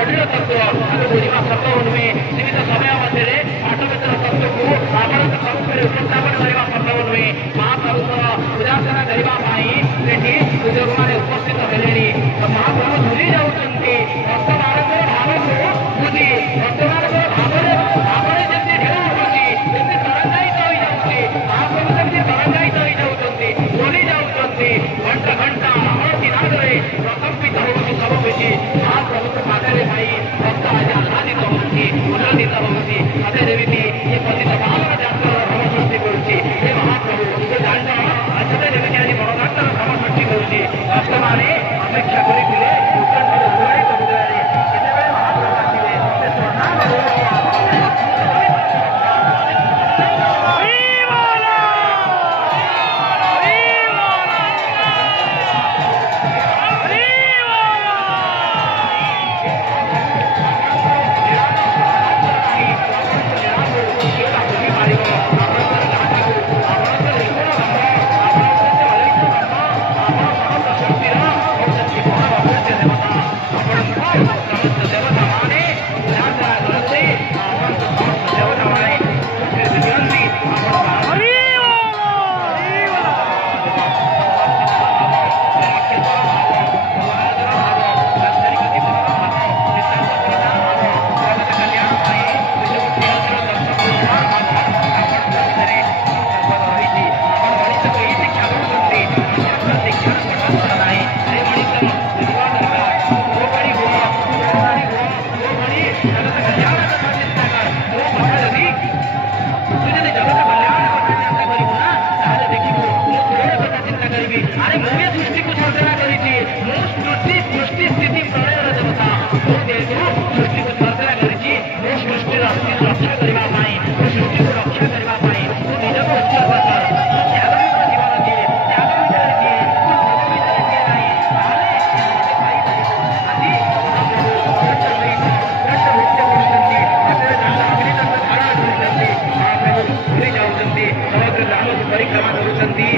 जटिल तत्व आगे बुझा संभव नुहे सीमित समय मध्य पाठवेतर तत्व को आपन सम्मुखें उपस्थापन करने संभव नुहे महाप्रभु उदासना करने उद्योग मैंने उपस्थित हेले महाप्रभु झुरी जाऊँगी भक्त मान भाव को बुझी भक्त मान भाव जमी ढेउ होती तरंगायित हो जाती महाप्रभु जमी तरंगायित हो जाती बोली जाऊँगी घंटा घंटा आरती नादरे प्रकम्पित होती सब किसी महाप्रभु के पादरे भाई भक्त आज आह्लादित होती उल्लादित होती अदे देवी ये पतित भावना जातर भ्रम सृष्टि करुच्ची महाप्रभु ये दांड अच्छे देवी आज बड़दातर भ्रम सृष्टि करुच्ची भक्त मैंने अपेक्षा करते अरे मुझे सृष्टि को सर्जना करी सृष्टि स्थिति प्रलय देवता सृष्टि को सर्जना करी सृष्टि रक्षा करने सृष्टि को रक्षा